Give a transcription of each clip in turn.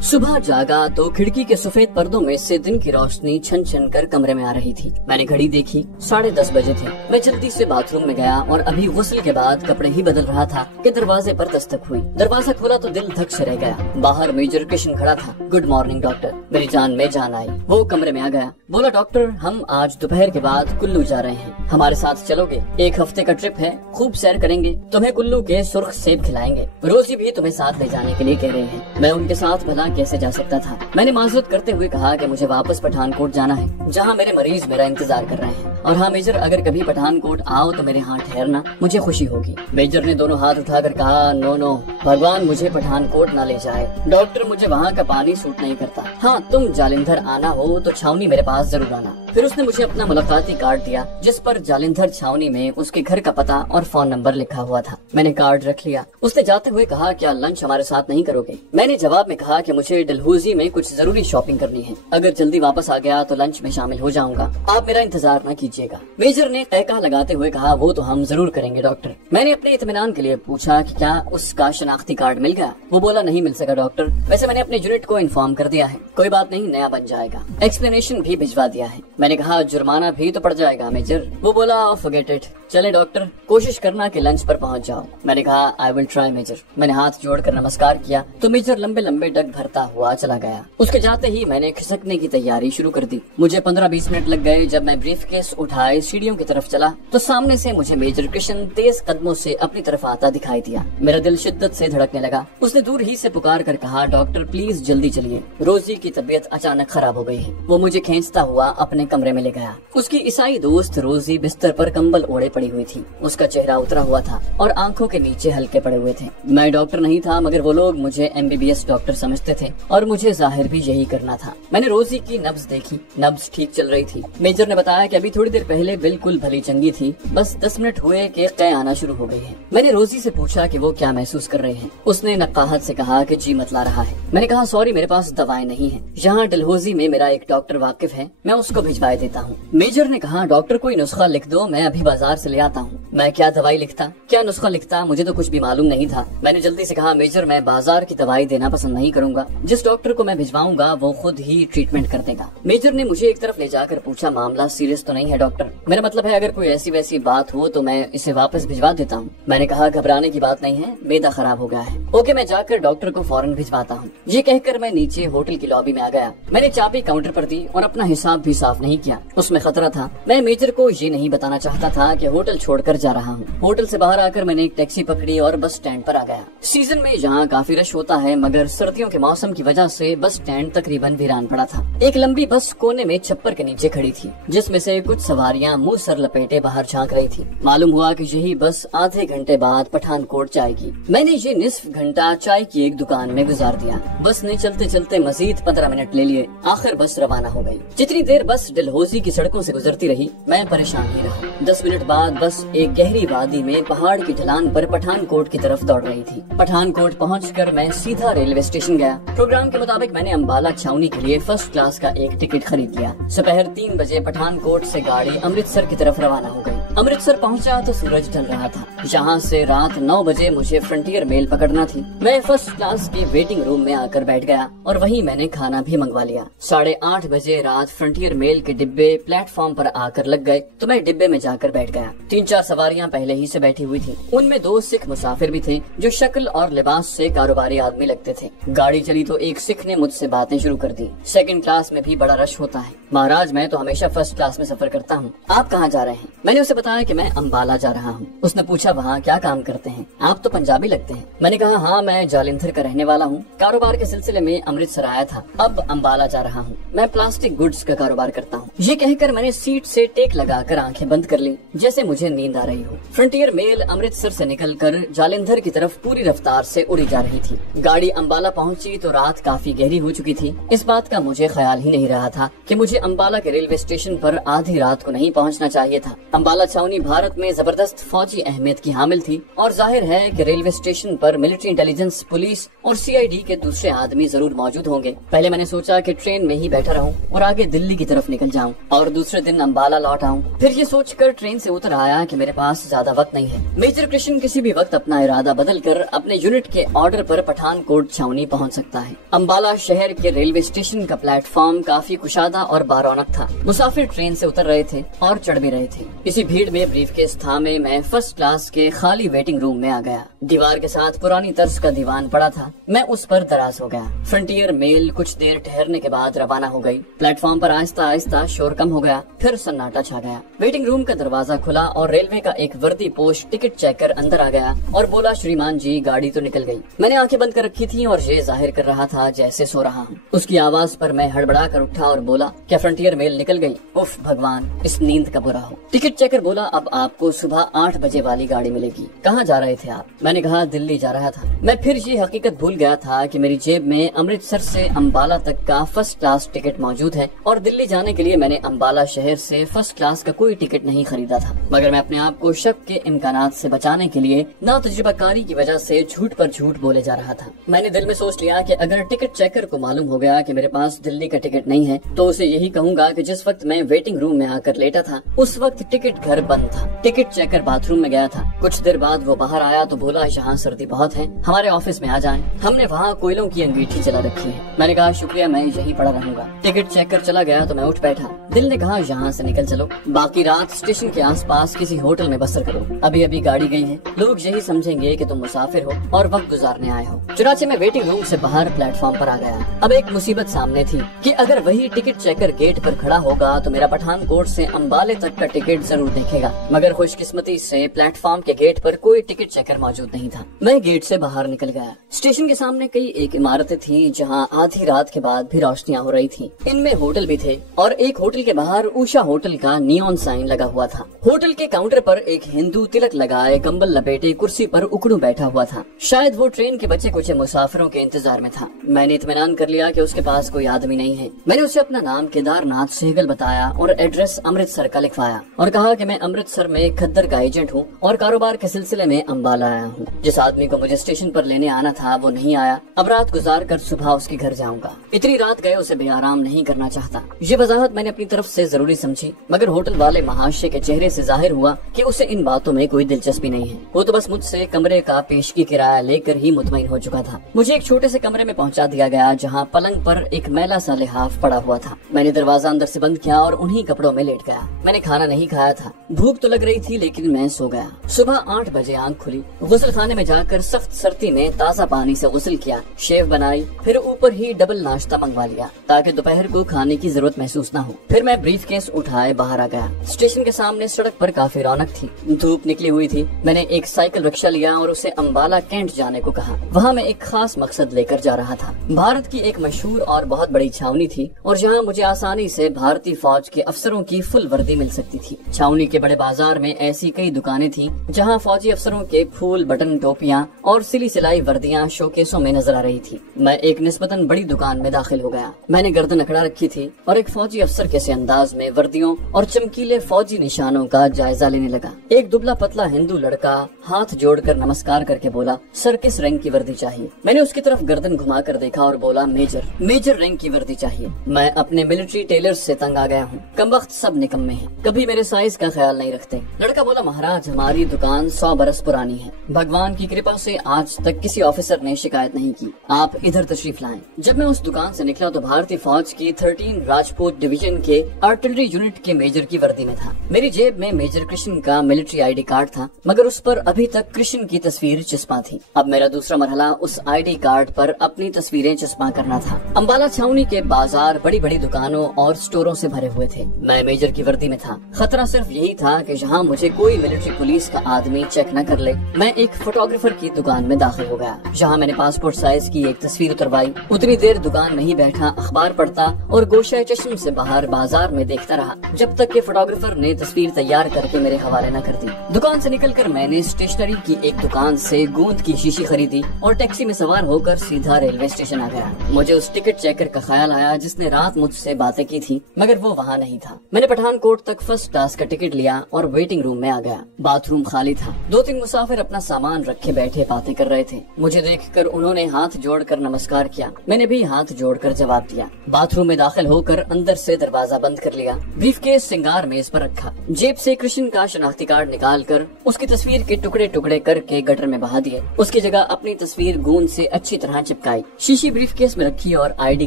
صبح جاگا تو کھڑکی کے سفید پردوں میں سے دن کی روشنی چھن چھن کر کمرے میں آ رہی تھی۔ میں نے گھڑی دیکھی، 10:30 بجے تھے۔ میں جلدی سے باتھ روم میں گیا اور ابھی غسل کے بعد کپڑے ہی بدل رہا تھا کہ دروازے پر دستک ہوئی۔ دروازہ کھولا تو دل دھک سے رہ گیا۔ باہر میجر کرشن کھڑا تھا۔ گڈ مارننگ ڈاکٹر، میری جان میں جان آئی۔ وہ کمرے میں آ گیا، بولا ڈاکٹر ہم آج دوپہر کے بعد کلو جا رہے ہیں، ہمارے ساتھ چلو گے؟ 1 ہفتے کا ٹرپ ہے، خوب سیر کریں گے، تمہیں کلو کے سرخ سیب کھلائیں گے، روزی بھی تمہیں ساتھ لے جانے کے لیے کہہ رہے ہیں۔ میں ان کے ساتھ بھلا کیسے جا سکتا تھا؟ میں نے معذرت کرتے ہوئے کہا کہ مجھے واپس پٹھان کوٹ جانا ہے، جہاں میرے مریض میرا انتظار کر رہے ہیں، اور ہاں میجر اگر کبھی پٹھان کوٹ آؤ تو میرے ہاں ٹھہرنا، مجھے خوشی ہوگی۔ میجر نے دونوں ہاتھ اٹھا کر کہا نو نو، بھگوان مجھے پٹھان کوٹ نہ لے جائے ڈاکٹر، مجھے وہاں کا پانی سوٹ نہیں کرتا۔ ہاں تم جالندھر آنا ہو تو چھاونی میرے پاس ضرور آنا۔ پھر اس نے مجھے اپنا ملاقاتی کارڈ دیا جس پر جالندھر چھاونی میں اس کے گھر کا پتہ اور فون نمبر لکھا ہوا تھا۔ میں نے کارڈ رکھ لیا۔ اس نے جاتے ہوئے کہا کیا لنچ ہمارے ساتھ نہیں کرو گے؟ میں نے جواب میں کہا کہ مجھے ڈلہوزی میں کچھ ضروری شاپنگ کرنی ہے، اگر جلدی واپس آ گیا تو لنچ میں شامل ہو جاؤں گا، آپ میرا انتظار نہ کیجیے گا۔ میجر نے قہقہ لگاتے ہوئے کہا وہ تو ہم ضرور کریں گے ڈاکٹر۔ میں نے اپنے اطمینان کے لیے پوچھا کہ کیا اس کا شناختی کارڈ مل گیا؟ وہ بولا نہیں مل سکا ڈاکٹر، ویسے میں نے اپنے یونٹ کو انفارم کر دیا ہے، کوئی بات نہیں نیا بن جائے گا، ایکسپلینیشن بھی بھجوا دیا ہے۔ میں نے کہا جرمانہ بھی تو پڑ جائے گا میجر؟ وہ بولا forget it، چلے ڈاکٹر کوشش کرنا کہ لنچ پر پہنچ جاؤ۔ میں نے کہا I will try میجر۔ میں نے ہاتھ جوڑ کر نمسکار کیا تو میجر لمبے لمبے ڈگ بھرتا ہوا چلا گیا۔ اس کے جاتے ہی میں نے کھسکنے کی تیاری شروع کر دی۔ مجھے 15-20 منٹ لگ گئے۔ جب میں بریف کیس اٹھائے سیڑھیوں کی طرف چلا تو سامنے سے مجھے میجر کرشن تیز قدموں سے اپنی طرف آتا دکھائی دیا۔ میرا دل شدت سے دھڑکنے لگا۔ اس نے دور ہی سے پکار کر کہا ڈاکٹر پلیز جلدی چلیے، روزی کی طبیعت اچانک خراب ہو گئی ہے۔ وہ مجھے کھینچتا ہوا اپنے کمرے میں لے گیا۔ اس کی عیسائی دوست روزی بستر پر کمبل اوڑے پڑی ہوئی تھی، اس کا چہرہ اترا ہوا تھا اور آنکھوں کے نیچے ہلکے پڑے ہوئے تھے۔ میں ڈاکٹر نہیں تھا مگر وہ لوگ مجھے MBBS ڈاکٹر سمجھتے تھے اور مجھے ظاہر بھی یہی کرنا تھا۔ میں نے روزی کی نبض دیکھی، نبض ٹھیک چل رہی تھی۔ میجر نے بتایا کہ ابھی تھوڑی دیر پہلے بالکل بھلی چنگی تھی، بس 10 منٹ ہوئے کہ قے آنا شروع ہو گئی ہے۔ میں نے روزی سے پوچھا کہ وہ کیا محسوس کر رہے ہیں۔ اس نے نقاہت سے کہا کہ جی متلا رہا ہے۔ میں نے کہا سوری میرے پاس دوائیں نہیں ہیں، یہاں ڈلہوزی میں میرا ایک ڈاکٹر واقف ہے، میں اس کو بھجوائے دیتا ہوں۔ میجر نے کہا ڈاکٹر کوئی نسخہ لکھ دو، میں ابھی بازار سے لے آتا ہوں۔ میں کیا دوائی لکھتا، کیا نسخہ لکھتا، مجھے تو کچھ بھی معلوم نہیں تھا۔ میں نے جلدی سے کہا میجر میں بازار کی دوائی دینا پسند نہیں کروں گا، جس ڈاکٹر کو میں بھجواؤں گا وہ خود ہی ٹریٹمنٹ کر دے گا۔ میجر نے مجھے ایک طرف لے جا کر پوچھا معاملہ سیریس تو نہیں ہے ڈاکٹر؟ میرا مطلب ہے اگر کوئی ایسی ویسی بات ہو تو میں اسے واپس بھجوا دیتا ہوں۔ میں نے کہا گھبرانے کی بات نہیں ہے، معدہ خراب ہو گیا ہے، اوکے میں جا کر ڈاکٹر کو فوراً بھجواتا ہوں۔ یہ کہہ کر میں نیچے ہوٹل کی لابی میں آ گیا۔ میں نے چابی کاؤنٹر پر دی اور اپنا حساب بھی صاف نہیں کیا، اس میں خطرہ تھا۔ میں میجر کو یہ نہیں بتانا چاہتا تھا کہ ہوٹل چھوڑ کر جا رہا ہوں۔ ہوٹل سے باہر آ کر میں نے ایک ٹیکسی پکڑی اور بس اسٹینڈ پر آ گیا۔ سیزن میں یہاں کافی رش ہوتا ہے مگر سردیوں کے موسم کی وجہ سے بس اسٹینڈ تقریباً ویران پڑا تھا۔ ایک لمبی بس کونے میں چھپر کے نیچے کھڑی تھی جس میں سے کچھ سواریاں منہ سر لپیٹے باہر جھانک رہی تھی۔ معلوم ہوا کہ یہی بس آدھے گھنٹے بعد پٹھان کوٹ جائے گی۔ میں نے یہ نصف گھنٹہ چائے کی ایک دکان میں گزار دیا۔ بس نے چلتے چلتے مزید 15 منٹ لے لیے، آخر بس روانہ ہو گئی۔ جتنی دیر بس ڈلہوزی کی سڑکوں سے گزرتی رہی میں پریشان ہی رہا۔ 10 منٹ بعد بس ایک گہری وادی میں پہاڑ کی ڈھلان پر پٹھان کوٹ کی طرف دوڑ رہی تھی۔ پٹھان کوٹ پہنچ کر میں سیدھا ریلوے اسٹیشن گیا۔ پروگرام کے مطابق میں نے امبالہ چھاونی کے لیے فرسٹ کلاس کا ایک ٹکٹ خرید لیا۔ دوپہر 3 بجے پٹھان کوٹ سے گاڑی امرتسر کی طرف روانہ ہو گئی۔ امرتسر پہنچا تو سورج ڈھل رہا تھا۔ یہاں سے رات 9 بجے مجھے فرنٹیئر میل پکڑنا تھی۔ میں فرسٹ کلاس کے ویٹنگ روم میں آ کر بیٹھ گیا اور وہیں میں نے کھانا بھی منگوا لیا۔ 8:30 بجے رات فرنٹیئر میل کے ڈبے پلیٹ فارم پر آ کر لگ گئے تو میں ڈبے میں جا کر بیٹھ گیا۔ 3-4 سواریاں پہلے ہی سے بیٹھی ہوئی تھی، ان میں 2 سکھ مسافر بھی تھے جو شکل اور لباس سے کاروباری آدمی لگتے تھے۔ گاڑی چلی تو ایک سکھ نے مجھ سے باتیں شروع کر دی۔ سیکنڈ کلاس میں بھی بڑا رش ہوتا ہے مہاراج، میں تو ہمیشہ فرسٹ کلاس میں سفر کرتا ہوں، آپ کہاں جا رہے ہیں؟ میں نے اسے بتایا کہ میں امبالہ جا رہا ہوں۔ اس نے پوچھا وہاں کیا کام کرتے ہیں؟ آپ تو پنجابی لگتے ہیں۔ میں نے کہا ہاں میں جالندھر کا رہنے والا ہوں، کاروبار کے سلسلے میں امرتسر آیا تھا، اب امبالہ جا رہا ہوں، میں پلاسٹک گڈز کا کاروبار کرتا ہوں۔ یہ کہہ کر میں نے سیٹ سے ٹیک لگا کر آنکھیں بند کر لی جیسے مجھے نیند آ رہی ہو۔ فرنٹیئر میل امرتسر سے نکل کر جالندھر کی طرف پوری رفتار سے اڑی جا رہی تھی۔ گاڑی امبالہ پہنچی تو رات کافی گہری ہو چکی تھی۔ اس بات کا مجھے خیال ہی نہیں رہا تھا کہ مجھے امبالہ کے ریلوے اسٹیشن پر آدھی رات کو نہیں پہنچنا چاہیے تھا۔ امبالہ چھاونی بھارت میں زبردست فوجی اہمیت کی حامل تھی اور ظاہر ہے کہ ریلوے اسٹیشن پر ملٹری انٹیلیجنس، پولیس اور CID کے دوسرے آدمی ضرور موجود ہوں گے۔ پہلے میں نے سوچا کہ ٹرین میں ہی बैठा रहूं और आगे दिल्ली की तरफ निकल जाऊं और दूसरे दिन अंबाला लौट आऊं। फिर ये सोचकर ट्रेन से उतर आया कि मेरे पास ज्यादा वक्त नहीं है। मेजर कृष्ण किसी भी वक्त अपना इरादा बदलकर अपने यूनिट के ऑर्डर पर पठानकोट छावनी पहुंच सकता है। अंबाला शहर के रेलवे स्टेशन का प्लेटफॉर्म काफी कुशादा और बारौनक था। मुसाफिर ट्रेन से उतर रहे थे और चढ़ भी रहे थे। इसी भीड़ में ब्रीफकेस थामे मैं फर्स्ट क्लास के खाली वेटिंग रूम में आ गया। दीवार के साथ पुरानी तर्ज का दीवान पड़ा था, मैं उस पर दराज हो गया। फ्रंटियर मेल कुछ देर ठहरने के बाद रवाना हो गई। प्लेटफॉर्म पर आहिस्ता आहिस्ता शोर कम हो गया, फिर सन्नाटा छा गया। वेटिंग रूम का दरवाजा खुला और रेलवे का एक वर्दी पोश टिकट चेकर अंदर आ गया और बोला, श्रीमान जी गाड़ी तो निकल गई। मैंने आंखें बंद कर रखी थी और ये जाहिर कर रहा था जैसे सो रहा हूँ। उसकी आवाज पर मैं हड़बड़ा कर उठा और बोला, क्या फ्रंटियर मेल निकल गई? उफ भगवान, इस नींद का बुरा हो। टिकट चेकर बोला, अब आपको सुबह 8 बजे वाली गाड़ी मिलेगी। कहाँ जा रहे थे आप? मैंने कहा, दिल्ली जा रहा था। मैं फिर ये हकीकत भूल गया था कि मेरी जेब में अमृतसर से अंबाला तक का फर्स्ट क्लास टिकट मौजूद है और दिल्ली जाने के लिए मैंने अंबाला शहर से फर्स्ट क्लास का कोई टिकट नहीं खरीदा था। मगर मैं अपने आप को शक के इम्कानात से बचाने के लिए नातजुर्बाकारी की वजह से झूठ पर झूठ बोले जा रहा था। मैंने दिल में सोच लिया कि अगर टिकट चेकर को मालूम हो गया कि मेरे पास दिल्ली का टिकट नहीं है तो उसे यही कहूंगा कि जिस वक्त मैं वेटिंग रूम में आकर लेटा था उस वक्त टिकट घर बंद था। टिकट चेकर बाथरूम में गया था। कुछ देर बाद वो बाहर आया तो बोला, यहाँ सर्दी बहुत है, हमारे ऑफिस में आ जाएं। हमने वहाँ कोयलों की अंगीठी जला रखी है। मैंने कहा, शुक्रिया, मैं यहीं पड़ा रहूंगा। टिकट चेकर चला गया तो मैं उठ बैठा। दिल ने कहा, यहाँ से निकल चलो, बाकी रात स्टेशन के आसपास किसी होटल में बसर करो। अभी अभी गाड़ी गई है, लोग यही समझेंगे कि तुम मुसाफिर हो और वक्त गुजारने आए हो। चुनाचे में वेटिंग रूम से बाहर प्लेटफॉर्म पर आ गया। अब एक मुसीबत सामने थी कि अगर वही टिकट चेकर गेट पर खड़ा होगा तो मेरा पठानकोट से अंबाले तक का टिकट जरूर देखेगा। मगर खुशकिस्मती से प्लेटफॉर्म के गेट पर कोई टिकट चेकर मौजूद नहीं था। मैं गेट से बाहर निकल गया। स्टेशन के सामने कई एक इमारतें थी जहाँ आधी रात के बाद भी रोशनियां हो रही थी। इनमें होटल भी थे और एक होटल के बाहर उषा होटल का नियॉन साइन लगा हुआ था। होटल के काउंटर पर एक हिंदू तिलक लगाए कंबल लपेटे कुर्सी पर उकड़ू बैठा हुआ था। शायद वो ट्रेन के बचे कुछ मुसाफिरों के इंतजार में था। मैंने इत्मीनान कर लिया कि उसके पास कोई आदमी नहीं है। मैंने उसे अपना नाम केदारनाथ सहगल बताया और एड्रेस अमृतसर का लिखवाया और कहा कि मैं अमृतसर में खद्दर का एजेंट हूँ और कारोबार के सिलसिले में अंबाला आया हूँ। जिस आदमी को मुझे स्टेशन पर लेने आना था वो नहीं आया। अब रात गुजार कर सुबह उसके घर जाऊंगा। इतनी रात गए उसे बेआराम नहीं करना चाहता। ये वजाहत मैंने अपनी तरफ से जरूरी समझी, मगर होटल वाले महाशय के चेहरे से जाहिर हुआ कि उसे इन बातों में कोई दिलचस्पी नहीं है। वो तो बस मुझसे कमरे का पेशगी किराया लेकर ही मुतमईन हो चुका था। मुझे एक छोटे से कमरे में पहुंचा दिया गया जहां पलंग पर एक मैला सा लिहाफ पड़ा हुआ था। मैंने दरवाजा अंदर से बंद किया और उन्हीं कपड़ों में लेट गया। मैंने खाना नहीं खाया था, भूख तो लग रही थी लेकिन मैं सो गया। सुबह 8 बजे आंख खुली। गुस्ल खाने में जाकर सख्त सर्दी में ताज़ा पानी से गुस्ल किया, शेव बनाई, फिर ऊपर ही डबल नाश्ता मंगवा लिया ताकि दोपहर को खाने की जरूरत महसूस न हो। फिर मैं ब्रीफकेस उठाए बाहर आ गया। स्टेशन के सामने सड़क पर काफी रौनक थी। धूप निकली हुई थी। मैंने एक साइकिल रिक्शा लिया और उसे अंबाला कैंट जाने को कहा। वहाँ मैं एक खास मकसद लेकर जा रहा था। भारत की एक मशहूर और बहुत बड़ी छावनी थी और जहाँ मुझे आसानी से भारतीय फौज के अफसरों की फुल वर्दी मिल सकती थी। छावनी के बड़े बाजार में ऐसी कई दुकानें थी जहाँ फौजी अफसरों के फूल, बटन, टोपियाँ और सिली सिलाई वर्दियाँ शोकेसों में नजर आ रही थी। मैं एक निस्बतन बड़ी दुकान में दाखिल हो गया। मैंने गर्दन अकड़ा रखी थी और एक फौजी अफसर के से अंदाज में वर्दियों और चमकीले फौजी निशानों का जायजा लेने लगा। एक दुबला पतला हिंदू लड़का हाथ जोड़कर नमस्कार करके बोला, सर किस रैंक की वर्दी चाहिए? मैंने उसकी तरफ गर्दन घुमा कर देखा और बोला, मेजर रैंक की वर्दी चाहिए। मैं अपने मिलिट्री टेलर से तंग आ गया हूँ। कमबख्त सब निकम्मे हैं, कभी मेरे साइज का ख्याल नहीं रखते। लड़का बोला, महाराज हमारी दुकान 100 बरस पुरानी है। भगवान की कृपा से आज तक किसी ऑफिसर ने शिकायत नहीं की। आप इधर तशरीफ लाएं। जब मैं उस दुकान से निकला तो भारतीय फौज की 13 राजपूत डिवीजन के आर्टिलरी यूनिट के मेजर की वर्दी में था। मेरी जेब में मेजर कृष्ण का मिलिट्री आईडी कार्ड था, मगर उस पर अभी तक कृष्ण की तस्वीर चिस्पा थी। अब मेरा दूसरा मरहला उस आईडी कार्ड पर अपनी तस्वीरें चिस्पा करना था। अंबाला छावनी के बाजार बड़ी बड़ी दुकानों और स्टोरों से भरे हुए थे। मैं मेजर की वर्दी में था। खतरा सिर्फ यही था कि जहाँ मुझे कोई मिलिट्री पुलिस का आदमी चेक न कर ले। मैं एक फोटोग्राफर की दुकान में दाखिल हो गया, जहाँ मैंने पासपोर्ट साइज की एक तस्वीर उतरवाई। उतनी देर दुकान में ही बैठा अखबार पढ़ता और गोशा चश्म से बाहर बाजार में देखता रहा जब तक कि फोटोग्राफर ने तस्वीर तैयार करके मेरे हवाले न कर दी। दुकान से निकलकर मैंने स्टेशनरी की एक दुकान से गोंद की शीशी खरीदी और टैक्सी में सवार होकर सीधा रेलवे स्टेशन आ गया। मुझे उस टिकट चेकर का ख्याल आया जिसने रात मुझसे बातें की थी, मगर वो वहाँ नहीं था। मैंने पठानकोट तक फर्स्ट क्लास का टिकट लिया लिया और वेटिंग रूम में आ गया। बाथरूम खाली था। 2-3 मुसाफिर अपना सामान रखे बैठे बातें कर रहे थे। मुझे देखकर उन्होंने हाथ जोड़कर नमस्कार किया। मैंने भी हाथ जोड़कर जवाब दिया। बाथरूम में दाखिल होकर अंदर से दरवाजा बंद कर लिया। ब्रीफकेस सिंगार मेज पर रखा। जेब से कृष्ण का शनाख्ती कार्ड निकाल कर उसकी तस्वीर के टुकड़े टुकड़े करके गटर में बहा दिए। उसकी जगह अपनी तस्वीर गूंद से अच्छी तरह चिपकाई। शीशी ब्रीफकेस में रखी और आईडी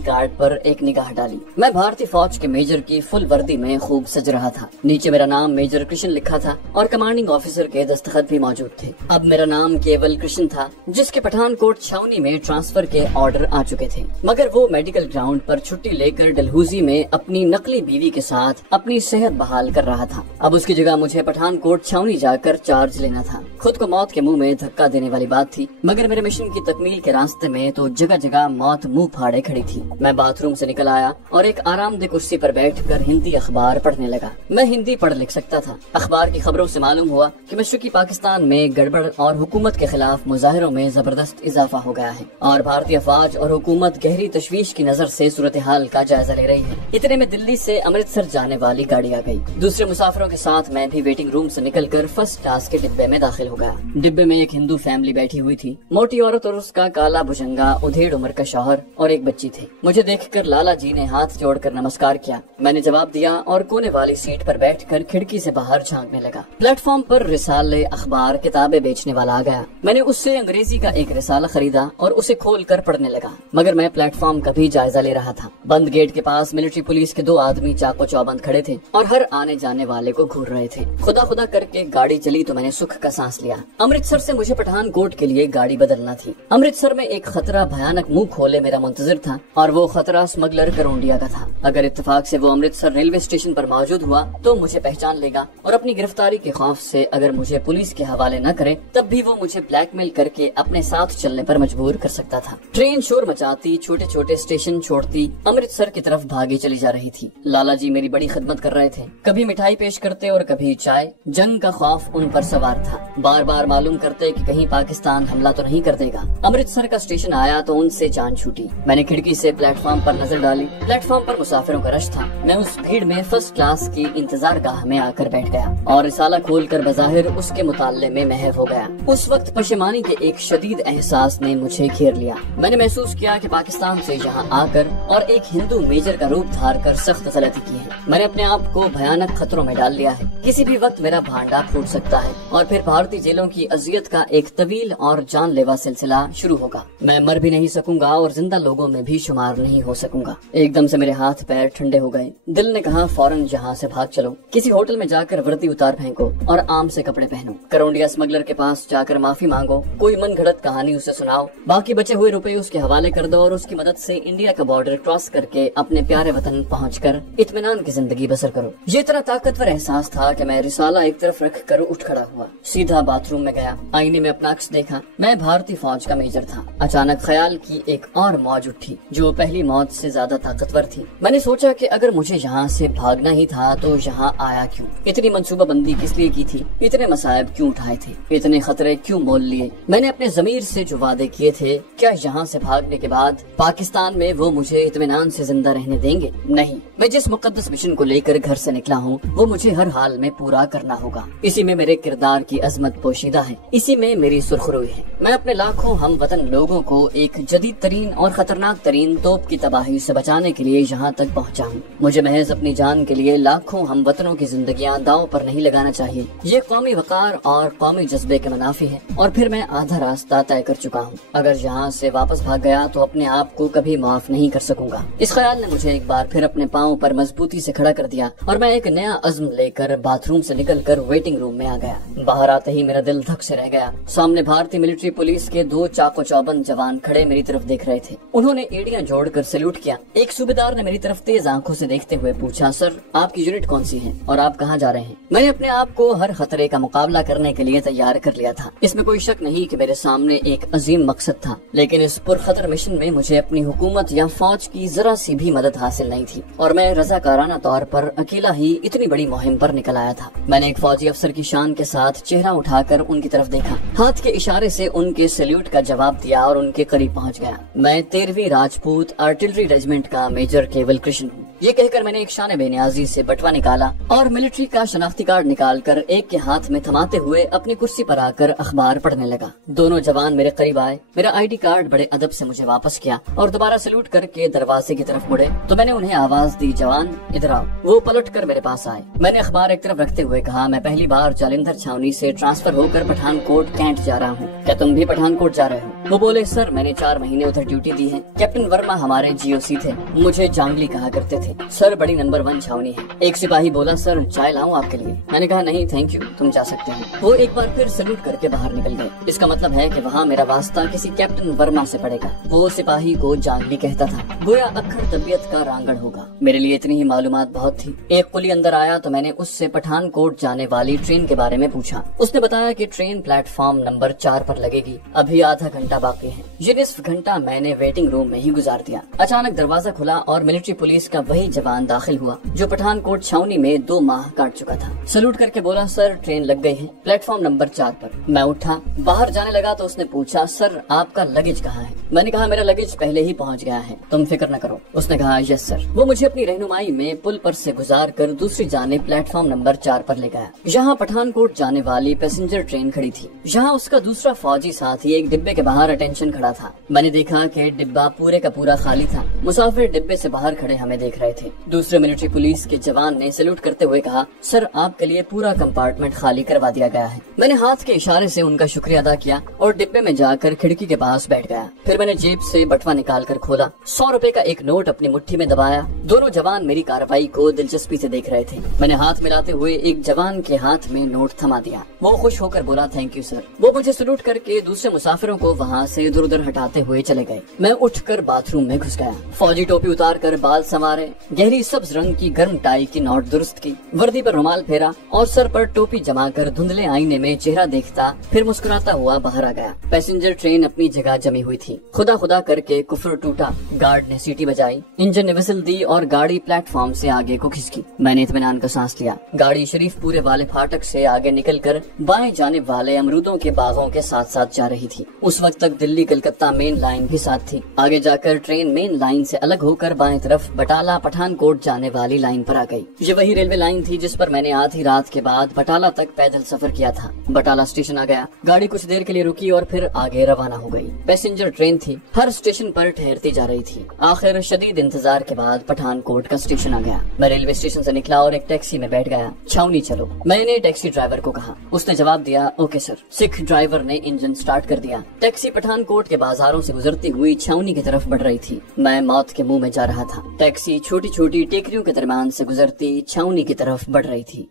कार्ड पर एक निगाह डाली। मैं भारतीय फौज के मेजर की फुल वर्दी में खूब सज रहा था। नीचे मेरा नाम मेजर कृष्ण लिखा था और कमांडिंग ऑफिसर के दस्तखत भी मौजूद थे। अब मेरा नाम केवल कृष्ण था, जिसके पठानकोट छावनी में ट्रांसफर के ऑर्डर आ चुके थे, मगर वो मेडिकल ग्राउंड पर छुट्टी लेकर डलहौजी में अपनी नकली बीवी के साथ अपनी सेहत बहाल कर रहा था। अब उसकी जगह मुझे पठानकोट छावनी जाकर चार्ज लेना था। खुद को मौत के मुंह में धक्का देने वाली बात थी, मगर मेरे मिशन की तकमील के रास्ते में तो जगह जगह मौत मुंह फाड़े खड़ी थी। मैं बाथरूम से निकल आया और एक आरामदेह कुर्सी पर बैठकर हिंदी अखबार पढ़ने लगा। मैं हिंदी पढ़ लिख सकता था। अखबार की खबरों से मालूम हुआ कि मशरकी पाकिस्तान में गड़बड़ और हुकूमत के खिलाफ मुजाहिरों में जबरदस्त इजाफा हो गया है और भारतीय फौज और हुकूमत गहरी तशवीश की नजर से सूरत हाल का जायजा ले रही है। इतने में दिल्ली से अमृतसर जाने वाली गाड़ी आ गई। दूसरे मुसाफिरों के साथ मैं भी वेटिंग रूम से निकलकर फर्स्ट क्लास के डिब्बे में दाखिल हो गया। डिब्बे में एक हिंदू फैमिली बैठी हुई थी। मोटी औरत और उसका काला भुजंगा उधेड़ उम्र का शौहर और एक बच्ची थी। मुझे देखकर लाला जी ने हाथ जोड़कर नमस्कार किया। मैंने जवाब दिया और कोने वाली सीट पर बैठकर खिड़की से बाहर झांकने लगा। प्लेटफॉर्म पर रिसाले, अखबार, किताबें बेचने वाला आ गया। मैंने उससे अंग्रेजी का एक रिसाला खरीदा और उसे खोलकर पढ़ने लगा, मगर मैं प्लेटफॉर्म का भी जायजा ले रहा था। बंद गेट के पास मिलिट्री पुलिस के 2 आदमी चाको चौबंद खड़े थे और हर आने जाने वाले को घूर रहे थे। खुदा खुदा करके गाड़ी चली तो मैंने सुख का सांस लिया। अमृतसर से मुझे पठानकोट के लिए गाड़ी बदलना थी। अमृतसर में एक खतरा भयानक मुंह खोले मेरा मुंतजिर था और वो खतरा स्मगलर करोंडिया का था। अगर इत्तेफाक से वो अमृतसर रेलवे स्टेशन पर मौजूद हुआ तो मुझे पहचान लेगा और अपनी गिरफ्तारी के खौफ से अगर मुझे पुलिस के हवाले न करे तब भी वो मुझे ब्लैकमेल करके अपने साथ चलने पर मजबूर कर सकता था। ट्रेन शोर मचाती छोटे छोटे स्टेशन छोड़ती अमृतसर की तरफ भागी चली जा रही थी। लाला जी मेरी बड़ी खिदमत कर रहे थे। कभी मिठाई पेश करते और कभी चाय। जंग का खौफ उन पर सवार था। बार बार मालूम करते कि कहीं पाकिस्तान हमला तो नहीं कर देगा। अमृतसर का स्टेशन आया तो उनसे जान छूटी। मैंने खिड़की से प्लेटफॉर्म पर नजर डाली। प्लेटफॉर्म पर मुसाफिरों का रश था। मैं उस भीड़ में फर्स्ट क्लास की इंतजार गाह में आकर बैठ गया और रिसाला खोलकर बज़ाहिर उसके मुताले में महव हो गया। उस वक्त पशेमानी के एक शदीद एहसास ने मुझे घेर लिया। मैंने महसूस किया कि पाकिस्तान से यहाँ आकर और एक हिंदू मेजर का रूप धार कर सख्त गलती की है। मैंने अपने आप को भयानक खतरों में डाल लिया है। किसी भी वक्त मेरा भांडा फूट सकता है और फिर भारतीय जेलों की अजियत का एक तवील और जानलेवा सिलसिला शुरू होगा। मैं मर भी नहीं सकूंगा और जिंदा लोगों में भी शुमार नहीं हो सकूंगा। एकदम से मेरे हाथ पैर ठंडे हो गए। दिल ने कहा फौरन यहाँ से भाग चलो। किसी होटल में जाकर वर्दी उतार फेंको और आम से कपड़े पहनो। करोंडिया स्मगलर के पास जाकर माफी मांगो। कोई मन घड़त कहानी उसे सुनाओ। बाकी बचे हुए रुपए उसके हवाले कर दो और उसकी मदद से इंडिया का बॉर्डर क्रॉस करके अपने प्यारे वतन पहुंचकर इत्मीनान की जिंदगी बसर करो। ये इतना ताकतवर एहसास था कि मैं रिसाला एक तरफ रख कर उठ खड़ा हुआ। सीधा बाथरूम में गया। आईने में अपना अक्स देखा। मैं भारतीय फौज का मेजर था। अचानक ख्याल की एक और मौज उठी जो पहली मौत से ज्यादा ताकतवर थी। मैंने सोचा कि अगर मुझे यहाँ से भागना ही था तो यहाँ आया क्यों? इतनी मंसूबाबंदी किस लिए की थी? इतने मसायब क्यों उठाए थे? इतने खतरे क्यों मोल लिए? मैंने अपने जमीर से जो वादे किए थे, क्या यहाँ से भागने के बाद पाकिस्तान में वो मुझे इत्मीनान से जिंदा रहने देंगे? नहीं। मैं जिस मुकद्दस मिशन को लेकर घर से निकला हूँ वो मुझे हर हाल में पूरा करना होगा। इसी में मेरे किरदार की अजमत पोशीदा है। इसी में मेरी सुर्खरुई है। मैं अपने लाखों हम वतन लोगों को एक जदीद तरीन और खतरनाक तरीन तोप की तबाही से बचाने के लिए यहाँ तक पहुँचा हूँ। मुझे महज अपनी जान के लिए लाखों हम वतनों की जिंदगियाँ दांव पर नहीं लगाना चाहिए। ये कौमी वकार और कौमी जज्बे के मुनाफी है और फिर मैं आधा रास्ता तय कर चुका हूँ। अगर यहाँ से वापस भाग गया तो अपने आप को कभी माफ नहीं कर सकूंगा। इस ख्याल ने मुझे एक बार फिर अपने पाँव पर मजबूती से खड़ा कर दिया और मैं एक नया अज़्म लेकर बाथरूम से निकलकर वेटिंग रूम में आ गया। बाहर आते ही मेरा दिल धक से रह गया। सामने भारतीय मिलिट्री पुलिस के 2 चाको चौबंद जवान खड़े मेरी तरफ देख रहे थे। उन्होंने एड़ियां जोड़कर सैल्यूट किया। एक सूबेदार ने मेरी तरफ तेज आंखों से देखते हुए पूछा, सर आपकी यूनिट कौन सी है और आप कहाँ जा रहे हैं? मैंने अपने आप को हर खतरे का मुकाबला करने के लिए तैयार कर लिया था। इसमें कोई शक नहीं कि मेरे सामने एक अजीम मकसद था, लेकिन इस पुरखतर मिशन में मुझे अपनी हुकूमत या फौज की जरा सी भी मदद हासिल नहीं थी और मैं रजाकाराना तौर पर अकेला ही इतनी बड़ी मुहिम पर निकल आया था। मैंने एक फौजी अफसर की शान के साथ चेहरा उठाकर उनकी तरफ देखा, हाथ के इशारे से उनके सैल्यूट का जवाब दिया और उनके करीब पहुंच गया। मैं 13वीं राजपूत आर्टिलरी रेजिमेंट का मेजर केवल कृष्ण हूँ। ये कहकर मैंने एक शान बेनियाजी से बटवा निकाला और मिलिट्री का शनाख्ती कार्ड निकाल कर एक के हाथ में थमाते हुए अपनी कुर्सी पर आकर अखबार पढ़ने लगा। दोनों जवान मेरे करीब आए, मेरा आईडी कार्ड बड़े अदब से मुझे वापस किया और दोबारा सैल्यूट करके दरवाजे की तरफ मुड़े तो मैंने उन्हें आवाज दी, जवान इधर आओ। वो पलट कर मेरे पास आए। मैंने अखबार एक तरफ रखते हुए कहा, मैं पहली बार जालिंधर छावनी से ट्रांसफर होकर पठानकोट कैंट जा रहा हूँ, क्या तुम भी पठानकोट जा रहे हो? वो बोले, सर मैंने 4 महीने उधर ड्यूटी दी है। कैप्टन वर्मा हमारे जीओसी थे, मुझे जांगली कहा करते थे। सर बड़ी नंबर 1 छावनी है। एक सिपाही बोला, सर चाय लाऊं आपके लिए? मैंने कहा नहीं थैंक यू, तुम जा सकते हो। वो एक बार फिर सैल्यूट करके बाहर निकल गए। इसका मतलब है कि वहाँ मेरा वास्ता किसी कैप्टन वर्मा से पड़ेगा। वो सिपाही को जांगली कहता था, गोया अक्खर तबीयत का रांगड़ होगा। मेरे लिए इतनी ही मालूमात बहुत थी। एक कुली अंदर आया तो मैंने उससे पठानकोट जाने वाली ट्रेन के बारे में पूछा। उसने बताया कि ट्रेन प्लेटफॉर्म नंबर 4 पर लगेगी, अभी आधा घंटा बाकी है। ये निस्फ घंटा मैंने वेटिंग रूम में ही गुजार दिया। अचानक दरवाजा खुला और मिलिट्री पुलिस का वही जवान दाखिल हुआ जो पठानकोट छावनी में 2 माह काट चुका था। सैल्यूट करके बोला, सर ट्रेन लग गई है प्लेटफॉर्म नंबर 4 पर। मैं उठा, बाहर जाने लगा तो उसने पूछा, सर आपका लगेज कहाँ है? मैंने कहा, मेरा लगेज पहले ही पहुँच गया है, तुम फिक्र न करो। उसने कहा, यस सर। वो मुझे अपनी रहनुमाई में पुल पर से गुजार कर दूसरी जानिब प्लेटफॉर्म नंबर 4 पर ले गया। यहाँ पठानकोट जाने वाली पैसेंजर ट्रेन खड़ी थी। यहाँ उसका दूसरा फौजी साथी एक डिब्बे के बाहर अटेंशन खड़ा था। मैंने देखा कि डिब्बा पूरे का पूरा खाली था। मुसाफिर डिब्बे से बाहर खड़े हमें देख रहे थे। दूसरे मिलिट्री पुलिस के जवान ने सैल्यूट करते हुए कहा, सर आपके लिए पूरा कंपार्टमेंट खाली करवा दिया गया है। मैंने हाथ के इशारे से उनका शुक्रिया अदा किया और डिब्बे में जाकर खिड़की के पास बैठ गया। फिर मैंने जेब से बटवा निकाल कर खोला, 100 रुपए का एक नोट अपनी मुट्ठी में दबाया। दोनों जवान मेरी कार्रवाई को दिलचस्पी से देख रहे थे। मैंने हाथ मिलाते हुए एक जवान के हाथ में नोट थमा दिया। वो खुश होकर बोला, थैंक यू सर। वो मुझे सैल्यूट करके दूसरे मुसाफिरों को वहाँ से इधर उधर हटाते हुए चले गए। मैं उठकर बाथरूम में घुस गया। फौजी टोपी उतार कर बाल संवारे, गहरी सब्ज रंग की गर्म टाई की नॉट दुरुस्त की, वर्दी पर रुमाल फेरा और सर पर टोपी जमा कर धुंधले आईने में चेहरा देखता फिर मुस्कुराता हुआ बाहर आ गया। पैसेंजर ट्रेन अपनी जगह जमी हुई थी। खुदा खुदा करके कुफर टूटा। गार्ड ने सीटी बजाई, इंजन ने विसल दी और गाड़ी प्लेटफॉर्म से आगे को खिसकी। मैंने इत्मीनान का सांस लिया। गाड़ी शरीफपुरे वाले फाटक से आगे निकलकर बाएं जाने वाले अमरूदों के बागों के साथ साथ जा रही थी। उस वक्त तक दिल्ली कलकत्ता मेन लाइन भी साथ थी। आगे जाकर ट्रेन मेन लाइन से अलग होकर बाएं तरफ बटाला पठानकोट जाने वाली लाइन पर आ गई। ये वही रेलवे लाइन थी जिस पर मैंने आधी रात के बाद बटाला तक पैदल सफर किया था। बटाला स्टेशन आ गया। गाड़ी कुछ देर के लिए रुकी और फिर आगे रवाना हो गई। पैसेंजर ट्रेन थी, हर स्टेशन पर ठहरती जा रही थी। आखिर शदीद इंतजार के बाद पठानकोट का स्टेशन आ गया। मैं रेलवे स्टेशन से निकला और एक टैक्सी में बैठ गया। छावनी चलो, मैंने टैक्सी ड्राइवर को कहा। उसने जवाब दिया, ओके सर। सिख ड्राइवर ने इंजन स्टार्ट कर दिया। टैक्सी पठानकोट के बाजारों से गुजरती हुई छावनी की तरफ बढ़ रही थी। मैं मौत के मुंह में जा रहा था। टैक्सी छोटी छोटी टेकरियों के दरमियान से गुजरती छावनी की तरफ बढ़ रही थी।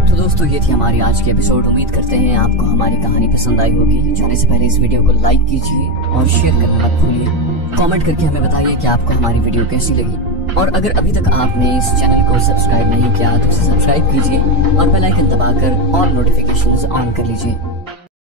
तो दोस्तों ये थी हमारी आज की एपिसोड। उम्मीद करते हैं आपको हमारी कहानी पसंद आई होगी। जाने से पहले इस वीडियो को लाइक कीजिए और शेयर करना मत भूलिए। कमेंट करके हमें बताइए कि आपको हमारी वीडियो कैसी लगी। और अगर अभी तक आपने इस चैनल को सब्सक्राइब नहीं किया तो इसे सब्सक्राइब कीजिए और बेल आइकन दबाकर ऑल नोटिफिकेशंस ऑन कर लीजिए।